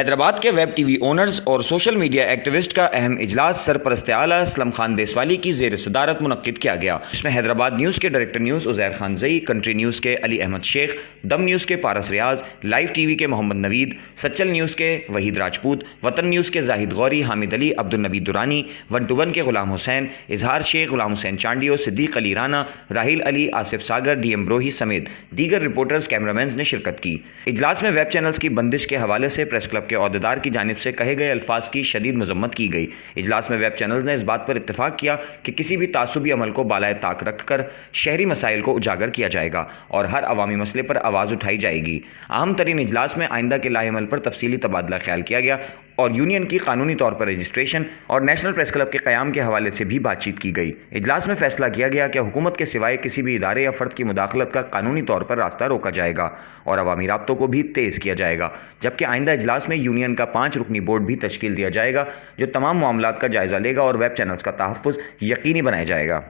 حیدرآباد کے web T V owners اور social media activist کا اہم اجلاس سرپرست اعلیٰ اسلم خان دیسوالی کی زیر صدارت منعقد کیا گیا، جس میں حیدرآباد نیوز کے director news Uzair Khan Zai, country news کے علی احمد شیخ، دم نیوز کے پارس ریاض، لائیو ٹی وی کے محمد نوید، سچل نیوز کے وحید راجپوت، وطن نیوز کے زاہد غوری، حامد علی، عبدالنبی دورانی، 1 to 1 کے غلام حسین، اظہار شیخ، غلام حسین چانڈیو، صدیق علی رانا، راہیل علی، آصف ساگر، ڈی ایم بروہی سمیت دیگر رپورٹرز کیمرامینز نے شرکت کی۔ اجلاس میں ویب چینلز کی بندش کے حوالے سے پریس کلب کے عہدیدار کی جانب سے کہے گئے الفاظ کی شدید مذمت کی گئی۔ اجلاس میں ویب چینلز نے اس بات پر اتفاق کیا کہ کسی بھی تعصبی عمل کو بالائے طاق رکھ کر شہری مسائل کو اجاگر کیا جائے گا اور ہر عوامی مسئلے پر آواز اٹھائی جائے گی۔ اہم ترین اجلاس میں آئندہ کے لائحہ عمل پر تفصیلی تبادلہ خیال کیا گیا اور یونین کی قانونی طور پر رجسٹریشن اور نیشنل پریس کلب کے قیام کے حوالے سے بھی بات چیت کی گئی۔ اجلاس میں فیصلہ کیا گیا کہ حکومت کے سوائے کسی بھی ادارے یا فرد کی مداخلت کا قانونی طور پر راستہ روکا جائے گا اور عوامی رابطوں کو بھی تیز کیا جائے گا، جبکہ آئندہ اجلاس میں یونین کا 5 رکنی بورڈ بھی تشکیل دیا جائے گا جو تمام معاملات کا جائزہ لے گا اور ویب چینلز کا تحفظ یقینی بنایا جائے گا۔